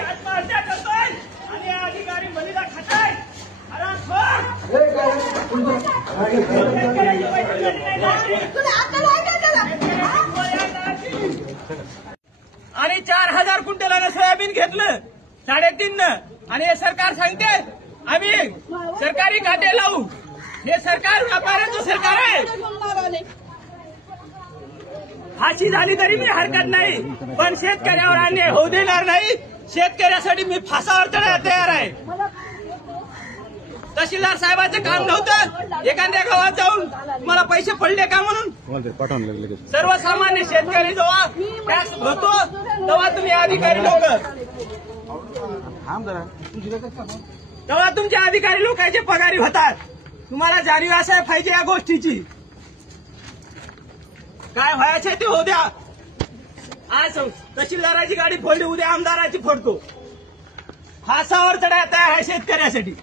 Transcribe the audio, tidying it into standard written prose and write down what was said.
आत्महत्या करतोय आणि अधिकारी बलिदा खाताय. आणि 4,000 क्विंटलानं सोयाबीन घेतलं 3.5 आणि हे सरकार सांगते आम्ही सरकारी काटे लावू. हे सरकार व्यापाऱ्याचं सरकार आहे. फाशी झाली तरी मी हरकत नाही, पण शेतकऱ्यावर अन्याय होऊ देणार नाही. शेतकऱ्यासाठी मी फासावर चढायला तयार आहे. तहसीलदार साहेबांचं काम नव्हतं एखाद्या गावात जाऊन मला पैसे पडले का म्हणून. सर्वसामान्य शेतकरी जेव्हा टॅक्स भरतो तेव्हा तुम्ही अधिकारी लोक तेव्हा तुमचे अधिकारी लोकांचे पगारी होतात. तुम्हाला जाणीव असाय पाहिजे या गोष्टीची. काय व्हायचं ते होऊ द्या. आज तहसीलदाराची गाडी फोडली, उद्या आमदाराची फोडतो. फासावर चढायला तयार आहे शेतकऱ्यासाठी.